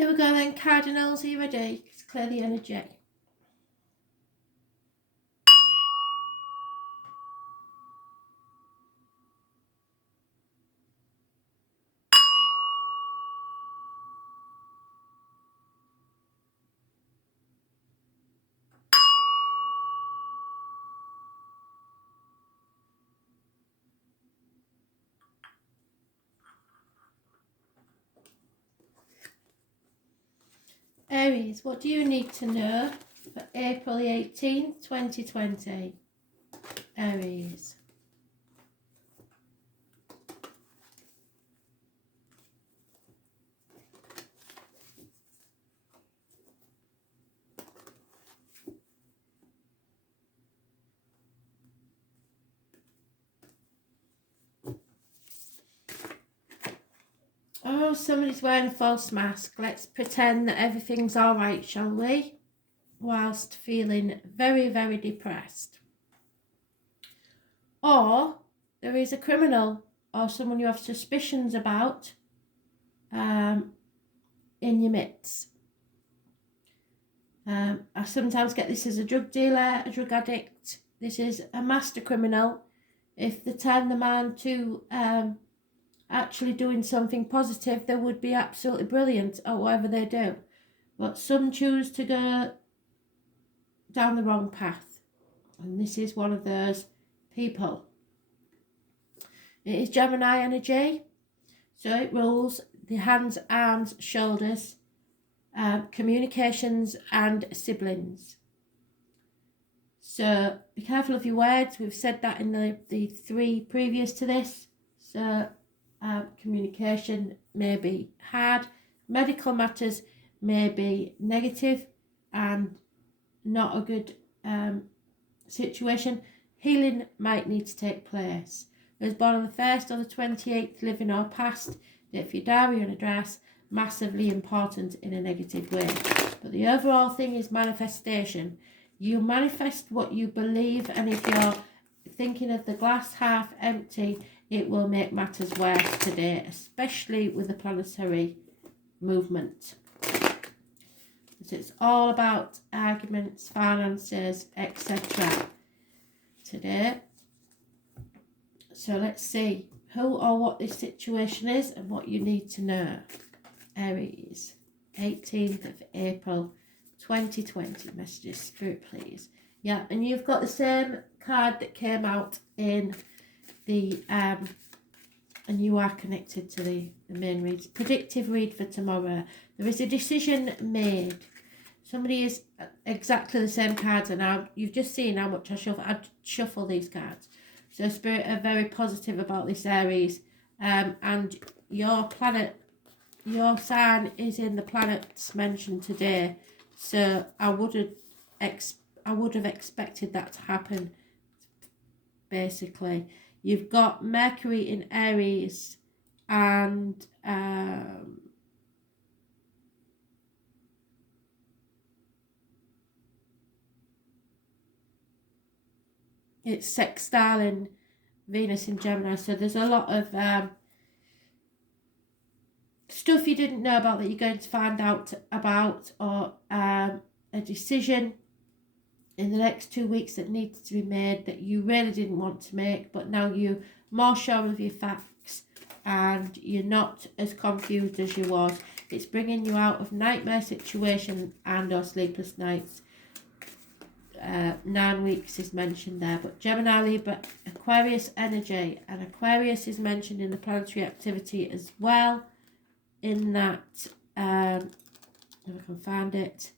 Here we go then, Cardinals, are you ready? Let's clear the energy. Aries, what do you need to know for April the 18th, 2020? Aries. Oh, somebody's wearing a false mask. Let's pretend that everything's all right, shall we? Whilst feeling very, very depressed. Or there is a criminal or someone you have suspicions about in your midst. I sometimes get this as a drug dealer, a drug addict. This is a master criminal. If they turn the man to actually doing something positive, they would be absolutely brilliant at whatever they do. But some choose to go down the wrong path. And this is one of those people. It is Gemini energy. So it rules the hands, arms, shoulders, communications and siblings. So be careful of your words. We've said that in the three previous to this. So communication may be hard. Medical matters may be negative and not a good situation. Healing might need to take place. Those born on the 1st or the 28th, living or past, date for your diary and address, massively important in a negative way. But the overall thing is manifestation. You manifest what you believe, and if you're thinking of the glass half empty, it will make matters worse today, especially with the planetary movement. So it's all about arguments, finances, etc. today. So let's see who or what this situation is and what you need to know. Aries, 18th of April 2020. Messages, Spirit, please. Yeah, and you've got the same card that came out in the and you are connected to the main reads. Predictive read for tomorrow. There is a decision made. Somebody is exactly the same cards, and now you've just seen how much I shuffle these cards. So Spirit are very positive about this, Aries, and your planet, your sign is in the planets mentioned today. So I would have expected that to happen. Basically, you've got Mercury in Aries, and it's sextiling Venus in Gemini. So there's a lot of stuff you didn't know about that you're going to find out about, or a decision in the next 2 weeks that needs to be made that you really didn't want to make, but now you're more sure of your facts and you're not as confused as you was. It's bringing you out of nightmare situation and or sleepless nights. 9 weeks is mentioned there, but Gemini, Libra, Aquarius energy, and Aquarius is mentioned in the planetary activity as well, in that if I can find it,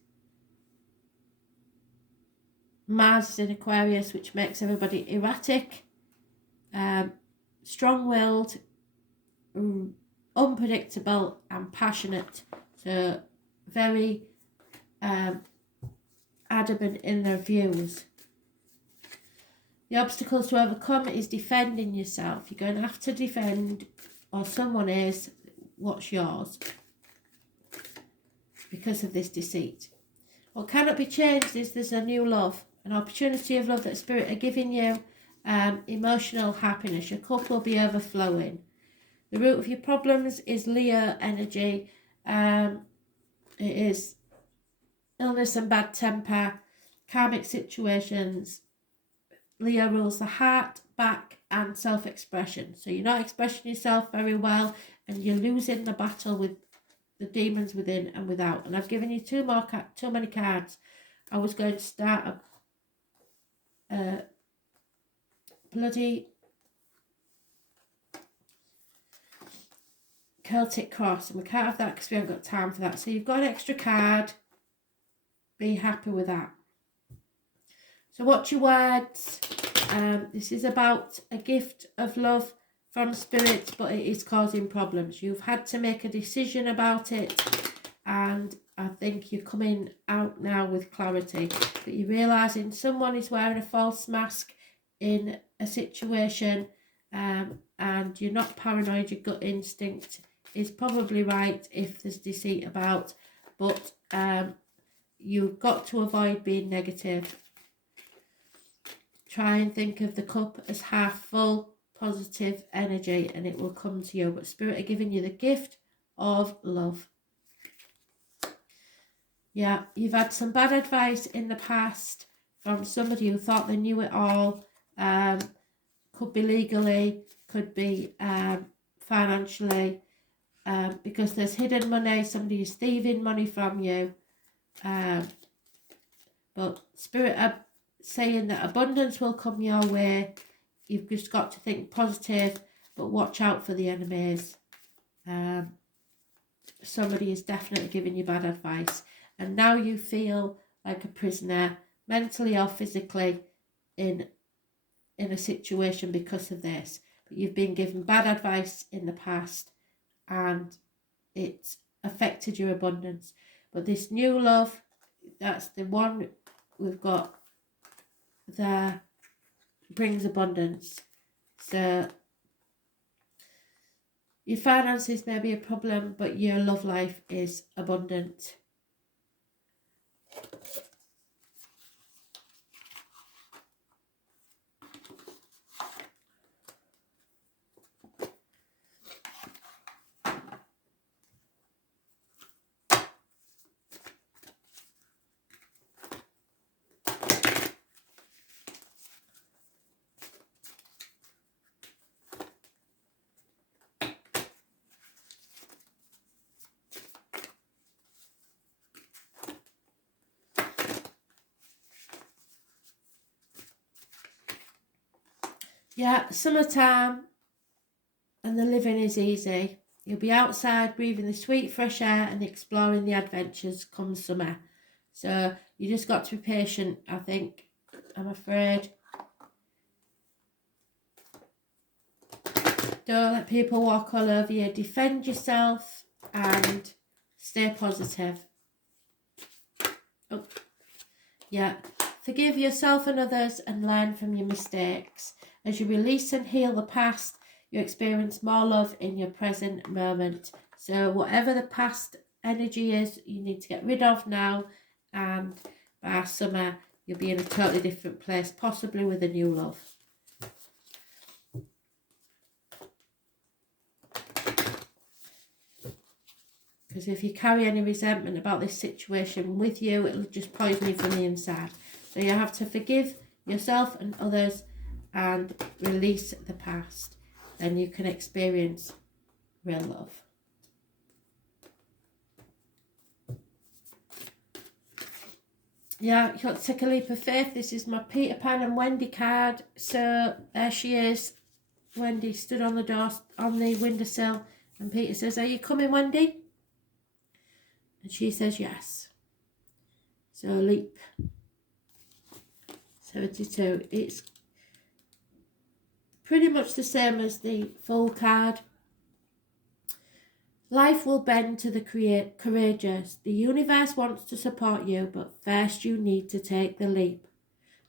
Mars is in Aquarius, which makes everybody erratic, strong-willed, unpredictable and passionate. So very adamant in their views. The obstacles to overcome is defending yourself. You're going to have to defend, or someone is, what's yours because of this deceit. What cannot be changed is there's a new love, an opportunity of love that Spirit are giving you, emotional happiness. Your cup will be overflowing. The root of your problems is Leo energy. It is illness and bad temper, karmic situations. Leo rules the heart, back and self-expression. So you're not expressing yourself very well and you're losing the battle with the demons within and without. And I've given you too many cards. I was going to start a bloody Celtic cross, and we can't have that because we haven't got time for that. So you've got an extra card. Be happy with that. So watch your words. This is about a gift of love from spirit, but it is causing problems. You've had to make a decision about it, and I think you're coming out now with clarity. But you're realising someone is wearing a false mask in a situation, and you're not paranoid. Your gut instinct is probably right if there's deceit about, but you've got to avoid being negative. Try and think of the cup as half full, positive energy, and it will come to you. But Spirit are giving you the gift of love. Yeah, you've had some bad advice in the past from somebody who thought they knew it all. Could be legally, could be financially, because there's hidden money. Somebody is thieving money from you. But Spirit are saying that abundance will come your way. You've just got to think positive, but watch out for the enemies. Somebody is definitely giving you bad advice, and now you feel like a prisoner, mentally or physically, in a situation because of this. But you've been given bad advice in the past, and it's affected your abundance. But this new love, that's the one we've got there, brings abundance. So your finances may be a problem, but your love life is abundant. Yeah, summertime and the living is easy. You'll be outside breathing the sweet fresh air and exploring the adventures come summer. So you just got to be patient, I think. I'm afraid. Don't let people walk all over you. Defend yourself and stay positive. Oh, yeah. Forgive yourself and others and learn from your mistakes. As you release and heal the past, you experience more love in your present moment. So whatever the past energy is, you need to get rid of now, and by summer you'll be in a totally different place, possibly with a new love. Because if you carry any resentment about this situation with you, it'll just poison you from the inside. So you have to forgive yourself and others and release the past. Then you can experience real love. Yeah, you've got to take a leap of faith. This is my Peter Pan and Wendy card. So there she is. Wendy stood on the door, on the windowsill, and Peter says, "Are you coming, Wendy?" And she says yes. So leap. 72. It's pretty much the same as the full card. Life will bend to the courageous. The universe wants to support you, but first you need to take the leap.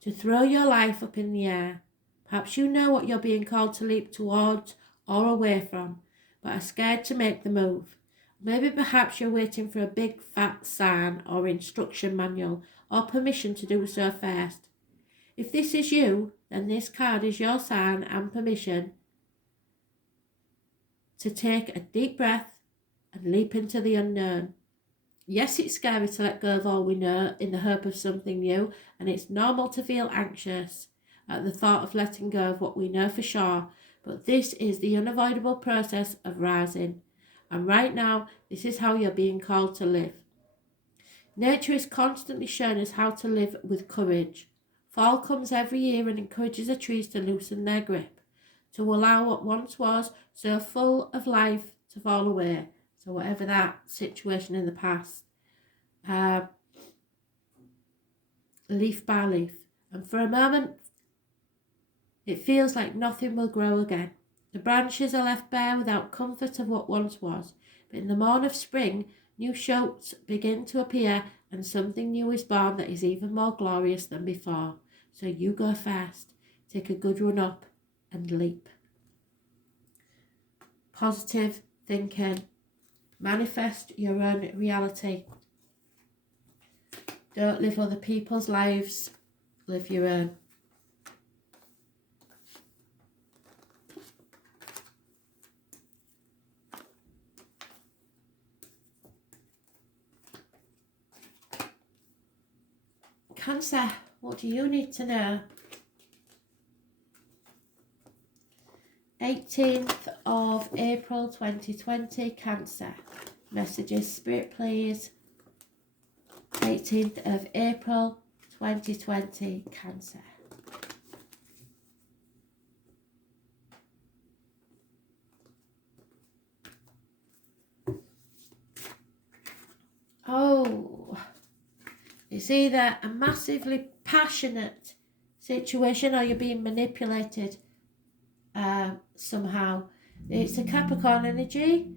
To throw your life up in the air. Perhaps you know what you're being called to leap towards or away from, but are scared to make the move. Maybe perhaps you're waiting for a big fat sign or instruction manual or permission to do so first. If this is you, then this card is your sign and permission to take a deep breath and leap into the unknown. Yes, it's scary to let go of all we know in the hope of something new, and it's normal to feel anxious at the thought of letting go of what we know for sure, but this is the unavoidable process of rising. And right now, this is how you're being called to live. Nature is constantly showing us how to live with courage. Fall comes every year and encourages the trees to loosen their grip, to allow what once was so full of life to fall away. So whatever that situation in the past, leaf by leaf. And for a moment, it feels like nothing will grow again. The branches are left bare without comfort of what once was. But in the morn of spring, new shoots begin to appear and something new is born that is even more glorious than before. So you go first, take a good run up and leap. Positive thinking. Manifest your own reality. Don't live other people's lives, live your own. Cancer, what do you need to know? 18th of April 2020, Cancer. Messages, Spirit please. 18th of April 2020, Cancer. Oh, it's either a massively passionate situation or you're being manipulated somehow. It's a Capricorn energy.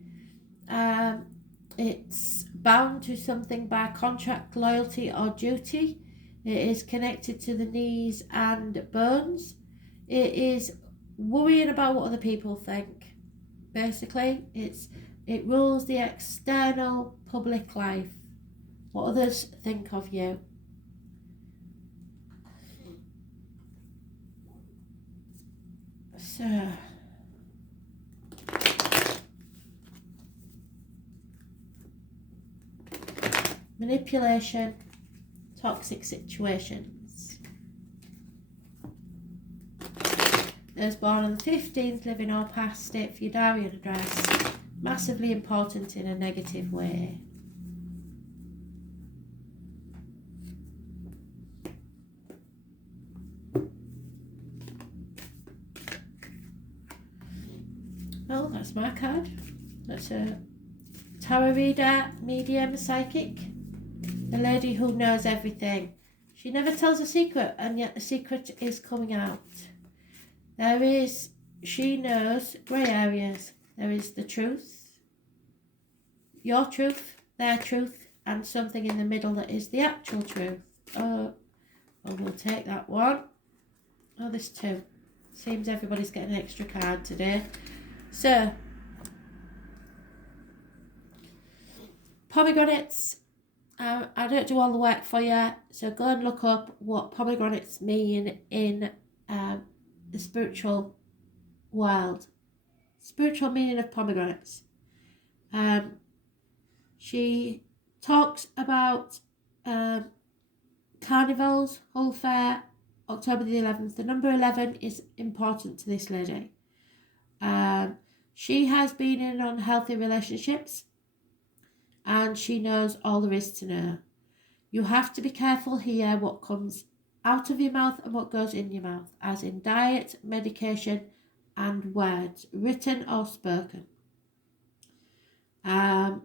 It's bound to something by contract, loyalty or duty. It is connected to the knees and bones. It is worrying about what other people think. Basically, it rules the external public life, what others think of you. So manipulation, toxic situations. Those born on the 15th, living or past it for your diary address. Massively important in a negative way. Well, that's my card. That's a tarot reader, medium, psychic. The lady who knows everything. She never tells a secret, and yet the secret is coming out. She knows grey areas. There is the truth, your truth, their truth, and something in the middle that is the actual truth. Oh, well, we'll take that one. Oh, there's two. Seems everybody's getting an extra card today. So, pomegranates. I don't do all the work for you, so go and look up what pomegranates mean in the spiritual world. Spiritual meaning of pomegranates. She talks about carnivals, Hull Fair, October the 11th. The number 11 is important to this lady. She has been in unhealthy relationships and she knows all there is to know. You have to be careful here what comes out of your mouth and what goes in your mouth, as in diet, medication, and words, written or spoken. The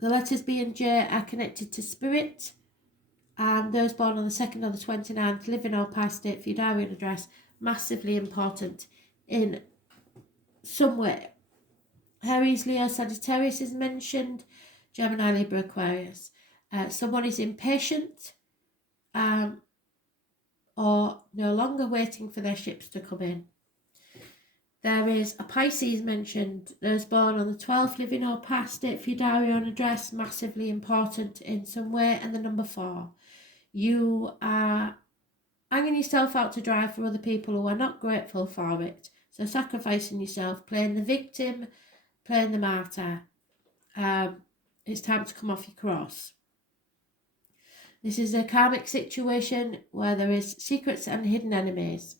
letters B and J are connected to spirit, and those born on the 2nd or the 29th, living or past it for your diary and address, massively important in some way. Aries, Leo, Sagittarius is mentioned, Gemini, Libra, Aquarius. Someone is impatient or no longer waiting for their ships to come in. There is a Pisces mentioned, those born on the 12th, living or past it for your diary and address, massively important in some way, and the number 4. You are hanging yourself out to dry for other people who are not grateful for it. So sacrificing yourself, playing the victim, playing the martyr. It's time to come off your cross. This is a karmic situation where there is secrets and hidden enemies.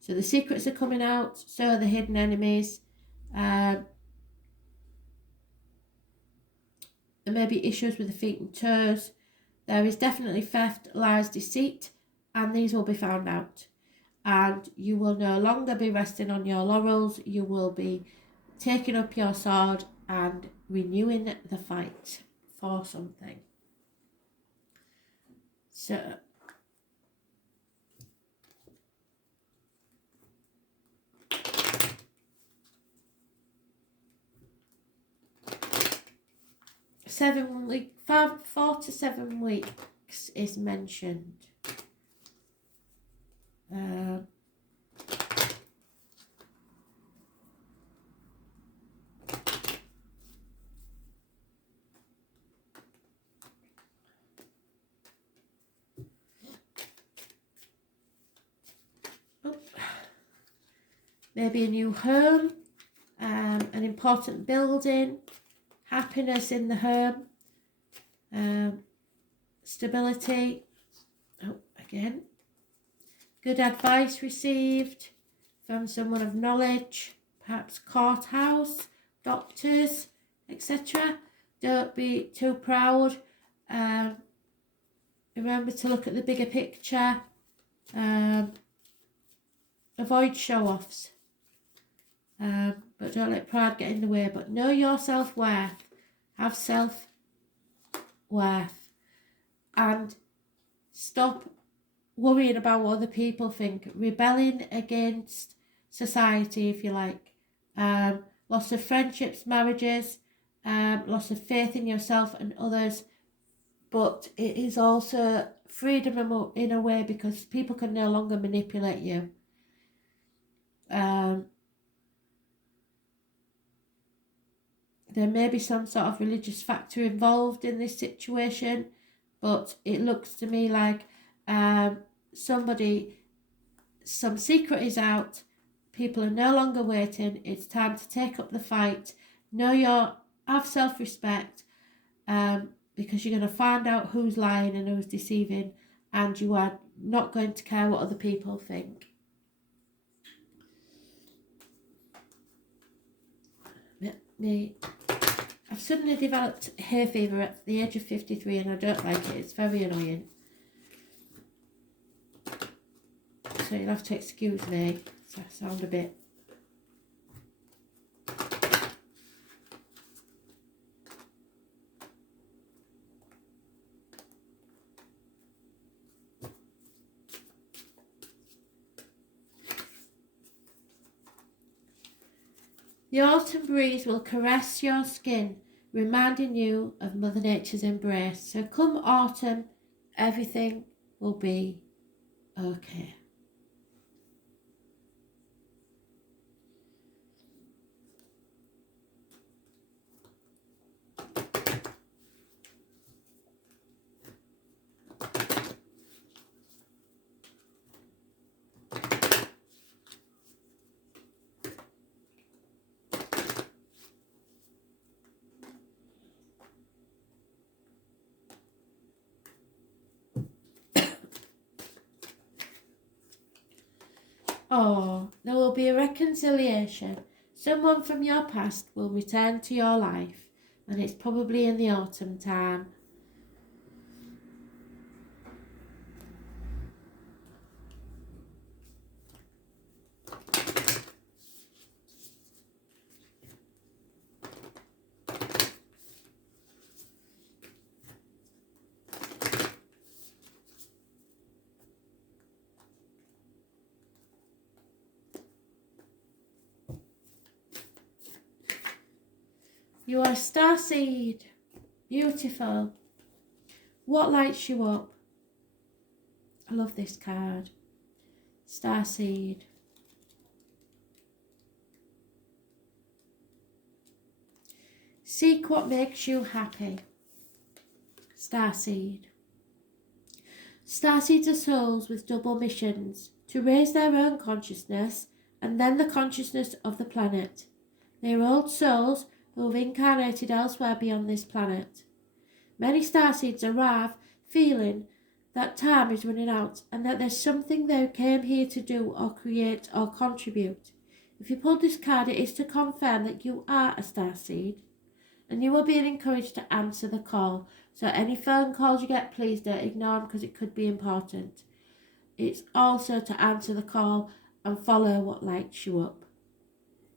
So the secrets are coming out, so are the hidden enemies. There may be issues with the feet and toes. There is definitely theft, lies, deceit, and these will be found out. And you will no longer be resting on your laurels. You will be taking up your sword and renewing the fight for something. So, four to 7 weeks is mentioned. Maybe a new home, an important building, happiness in the home, stability, again, good advice received from someone of knowledge, perhaps courthouse, doctors, etc. Don't be too proud. Remember to look at the bigger picture. Avoid show-offs. But don't let pride get in the way. But know your self-worth. Have self-worth. And stop worrying about what other people think. Rebelling against society, if you like. Loss of friendships, marriages. Loss of faith in yourself and others. But it is also freedom in a way, because people can no longer manipulate you. There may be some sort of religious factor involved in this situation, but it looks to me like some secret is out. People are no longer waiting. It's time to take up the fight. Have self-respect, because you're going to find out who's lying and who's deceiving, and you are not going to care what other people think. I've suddenly developed hay fever at the age of 53 and I don't like it. It's very annoying. So you'll have to excuse me. So I sound a bit... The autumn breeze will caress your skin, reminding you of Mother Nature's embrace. So come autumn, everything will be okay. Oh, there will be a reconciliation. Someone from your past will return to your life, and it's probably in the autumn time. You are a starseed. Beautiful. What lights you up? I love this card. Starseed. Seek what makes you happy. Starseed. Starseeds are souls with double missions: to raise their own consciousness and then the consciousness of the planet. They are old souls who have incarnated elsewhere beyond this planet. Many starseeds arrive feeling that time is running out and that there's something they came here to do or create or contribute. If you pull this card, it is to confirm that you are a starseed and you are being encouraged to answer the call. So any phone calls you get, please don't ignore them because it could be important. It's also to answer the call and follow what lights you up.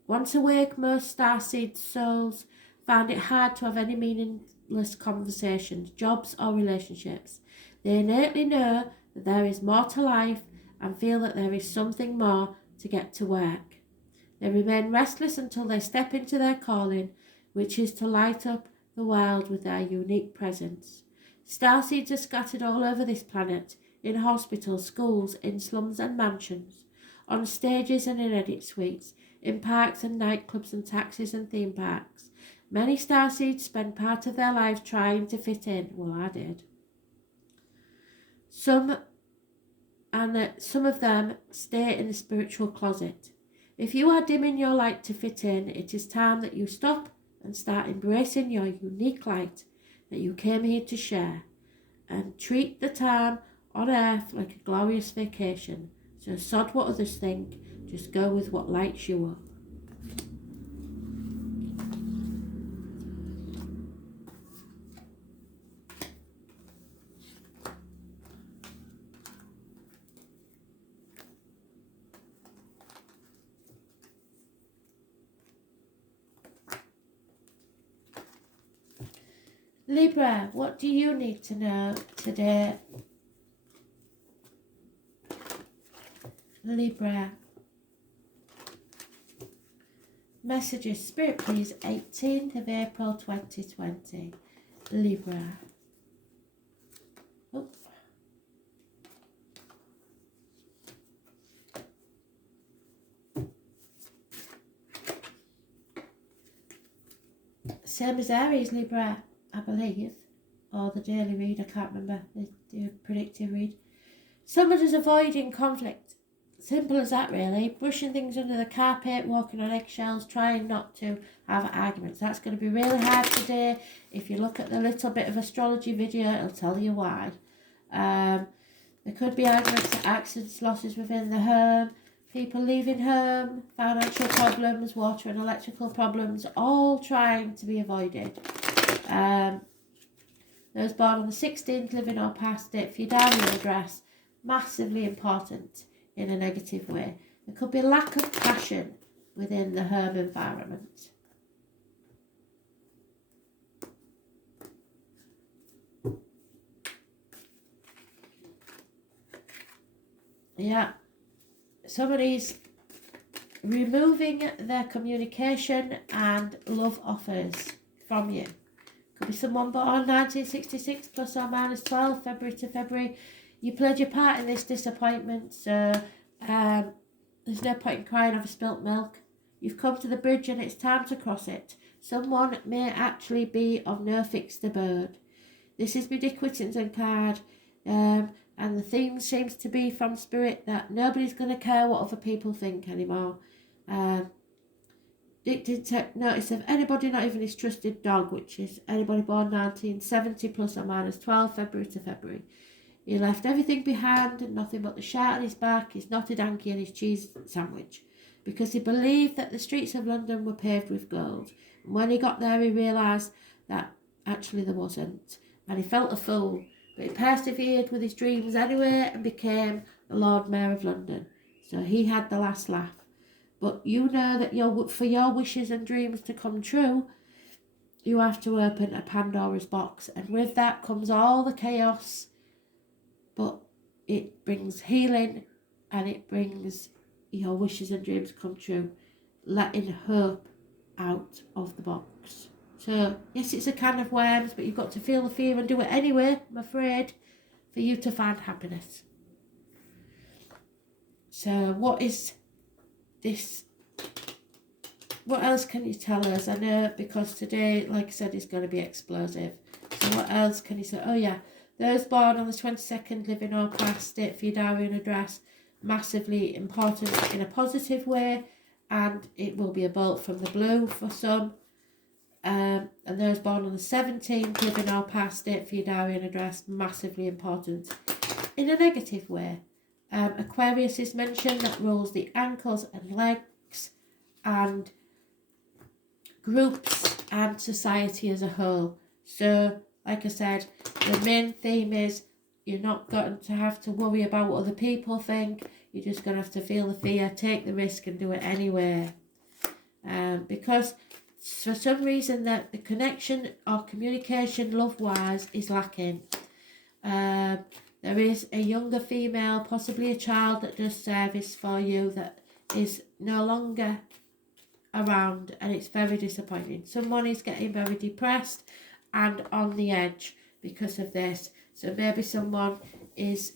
Once awake, most starseed souls find it hard to have any meaningless conversations, jobs or relationships. They innately know that there is more to life and feel that there is something more to get to work. They remain restless until they step into their calling, which is to light up the world with their unique presence. Starseeds are scattered all over this planet, in hospitals, schools, in slums and mansions, on stages and in edit suites, in parks and nightclubs and taxis and theme parks. Many starseeds spend part of their lives trying to fit in. Well, I did. Some of them stay in the spiritual closet. If you are dimming your light to fit in, it is time that you stop and start embracing your unique light that you came here to share, and treat the time on earth like a glorious vacation. So sod what others think, just go with what lights you up. Libra, what do you need to know today? Libra. Messages, Spirit please, 18th of April 2020. Libra. Oh. Same as Aries, Libra, I believe. Or the daily read, I can't remember. The predictive read. Somebody's avoiding conflict. Simple as that, really. Brushing things under the carpet, walking on eggshells, trying not to have arguments. That's going to be really hard today. If you look at the little bit of astrology video, it'll tell you why. There could be arguments, accidents, losses within the home, people leaving home, financial problems, water and electrical problems, all trying to be avoided. Those born on the 16th, living or past it, for your diary address, massively important in a negative way. There could be a lack of passion within the home environment. Yeah, somebody's removing their communication and love offers from you. Could be someone born 1966 plus or minus 12, February to February. You played your part in this disappointment, so there's no point in crying over spilt milk. You've come to the bridge and it's time to cross it. Someone may actually be of no fixed abode. This is Biddy Whittington card, and the theme seems to be from Spirit that nobody's going to care what other people think anymore. Did take notice of anybody, not even his trusted dog, which is anybody born 1970 plus or minus 12, February to February. He left everything behind and nothing but the shirt on his back, his knotted hanky and his cheese sandwich, because he believed that the streets of London were paved with gold. And when he got there, he realised that actually there wasn't, and he felt a fool. But he persevered with his dreams anyway and became the Lord Mayor of London. So he had the last laugh. But you know that for your wishes and dreams to come true, you have to open a Pandora's box. And with that comes all the chaos. But it brings healing and it brings your wishes and dreams come true. Letting hope out of the box. So, yes, it's a can of worms, but you've got to feel the fear and do it anyway, I'm afraid, for you to find happiness. So, what is this? What else can you tell us? I know, because today, like I said, is going to be explosive. So what else can you say? Oh yeah, those born on the 22nd, living or past it, for your diary and address, massively important in a positive way, and it will be a bolt from the blue for some. And those born on the 17th, living or past, date for your diary and address, massively important in a negative way. Aquarius is mentioned, that rules the ankles and legs and groups and society as a whole. So, like I said, the main theme is you're not going to have to worry about what other people think. You're just going to have to feel the fear, take the risk and do it anyway. Because for some reason that the connection or communication love-wise is lacking. There is a younger female, possibly a child, that does service for you that is no longer around, and it's very disappointing. Someone is getting very depressed and on the edge because of this. So maybe someone is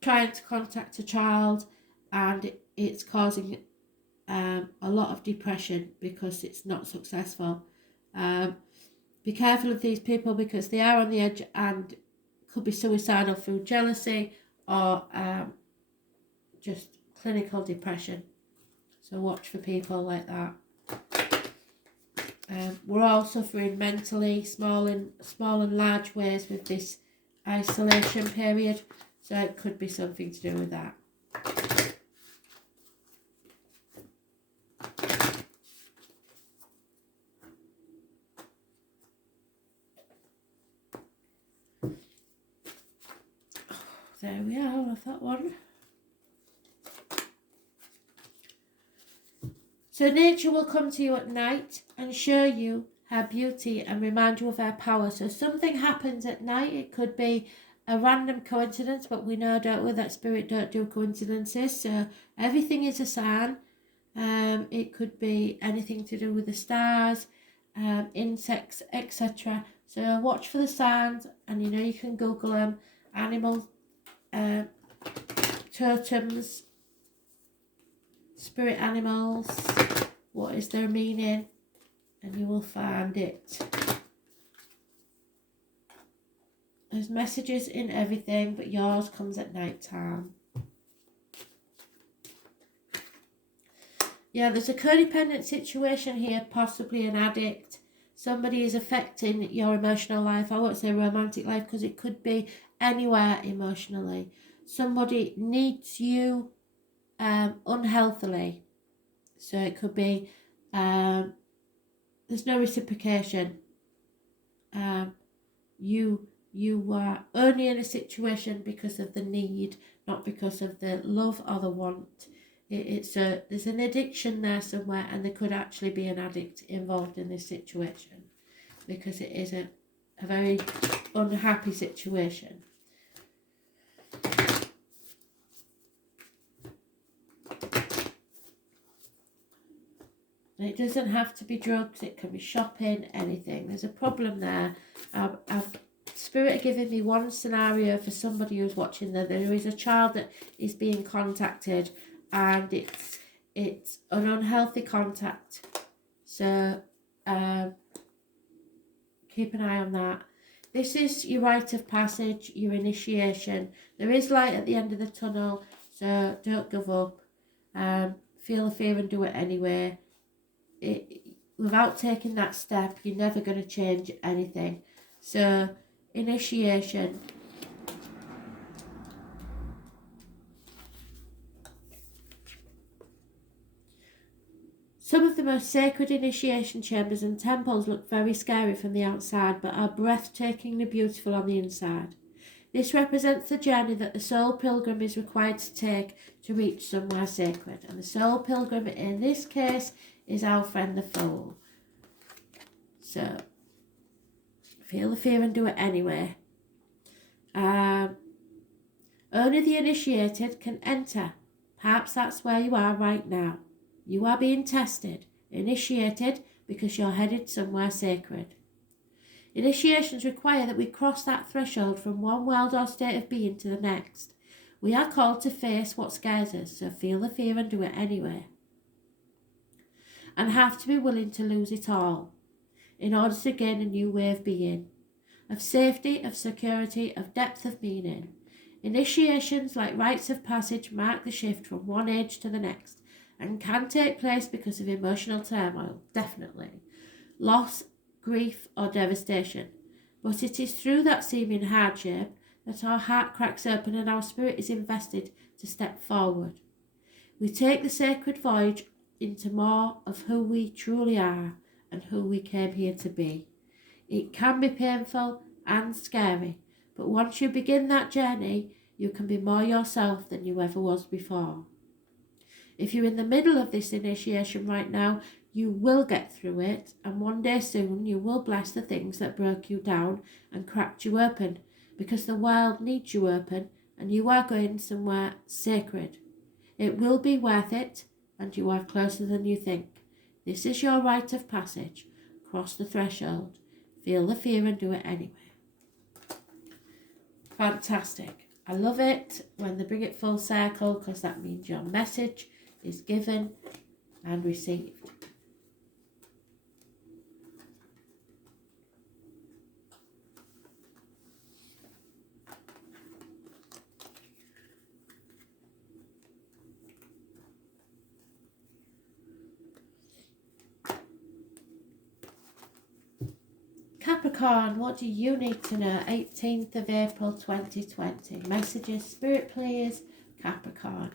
trying to contact a child and it's causing a lot of depression because it's not successful. Be careful of these people because they are on the edge and could be suicidal through jealousy or just clinical depression. So watch for people like that. We're all suffering mentally, small and large ways with this isolation period. So it could be something to do with that. There we are with that one. So nature will come to you at night and show you her beauty and remind you of her power. So something happens at night. It could be a random coincidence, but we know, don't we, that spirit don't do coincidences. So everything is a sign. It could be anything to do with the stars, insects, etc. So watch for the signs, and you can Google them. Animals, totems, spirit animals, what is their meaning, and you will find it. There's messages in everything, but yours comes at night time. Yeah, there's a codependent situation here, possibly an addict. Somebody is affecting your emotional life. I won't say romantic life because it could be anywhere emotionally. Somebody needs you unhealthily. So it could be there's no reciprocation. You are only in a situation because of the need, not because of the love or the want. There's an addiction there somewhere, and there could actually be an addict involved in this situation because it is a very unhappy situation. And it doesn't have to be drugs, it can be shopping, anything. There's a problem there. Spirit giving me one scenario for somebody who's watching that there is a child that is being contacted, and it's an unhealthy contact. So keep an eye on that. This is your rite of passage, your initiation. There is light at the end of the tunnel, so don't give up. Feel the fear and do it anyway. Without taking that step, you're never going to change anything. So initiation. Some of the most sacred initiation chambers and temples look very scary from the outside, but are breathtakingly beautiful on the inside. This represents the journey that the soul pilgrim is required to take to reach somewhere sacred. And the soul pilgrim in this case is our friend the fool. So feel the fear and do it anyway. Only the initiated can enter. Perhaps that's where you are right now. You are being tested, initiated, because you're headed somewhere sacred. Initiations require that we cross that threshold from one world or state of being to the next. We are called to face what scares us, so feel the fear and do it anyway. And have to be willing to lose it all in order to gain a new way of being, of safety, of security, of depth of meaning. Initiations like rites of passage mark the shift from one age to the next and can take place because of emotional turmoil, definitely, loss, grief or devastation. But it is through that seeming hardship that our heart cracks open and our spirit is invested to step forward. We take the sacred voyage into more of who we truly are and who we came here to be. It can be painful and scary, but once you begin that journey, you can be more yourself than you ever was before. If you're in the middle of this initiation right now, you will get through it, and one day soon you will bless the things that broke you down and cracked you open, because the world needs you open and you are going somewhere sacred. It will be worth it, and you are closer than you think. This is your rite of passage. Cross the threshold. Feel the fear and do it anyway. Fantastic. I love it when they bring it full circle, because that means your message is given and received. Capricorn, what do you need to know? 18th of April 2020. Messages, Spirit please, Capricorn.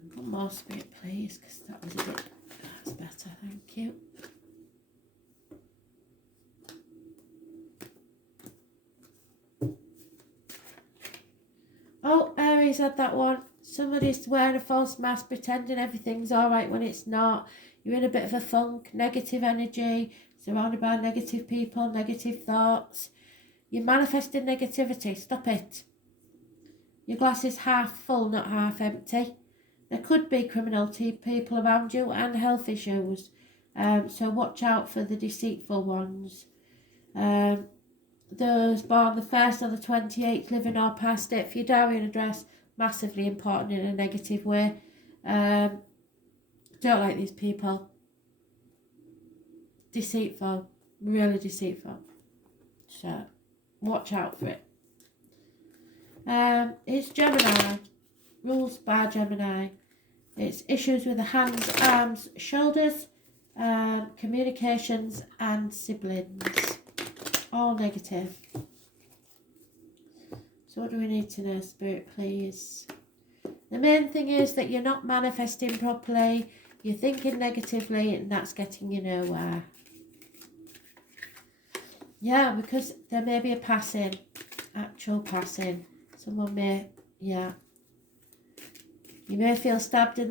And one more Spirit please, because that was a bit, that's better, thank you. Oh, Aries had that one. Somebody's wearing a false mask, pretending everything's alright when it's not. You're in a bit of a funk, negative energy, surrounded by negative people, negative thoughts. You're manifesting negativity. Stop it. Your glass is half full, not half empty. There could be criminal people around you and health issues. So watch out for the deceitful ones. Those born the 1st or the 28th, living or past it. For your diary and address, massively important in a negative way. Don't like these people. Deceitful. Really deceitful. So, watch out for it. It's Gemini. Rules by Gemini. It's issues with the hands, arms, shoulders, communications and siblings. All negative. So what do we need to know, Spirit, please? The main thing is that you're not manifesting properly, you're thinking negatively, and that's getting you nowhere. Yeah, because there may be a passing, actual passing. Someone may, yeah. You may feel stabbed in